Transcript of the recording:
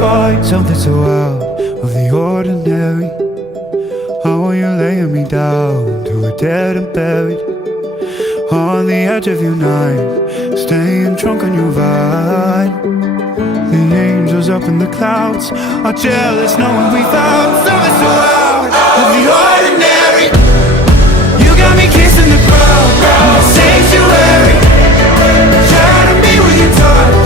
find something so out of the ordinary. How are you laying me down to a dead and buried on the edge of your night, staying drunk on your vine. The angels up in the clouds are jealous knowing we found something so out of the ordinary. You got me kissing the ground in the sanctuary, trying to be with your touch.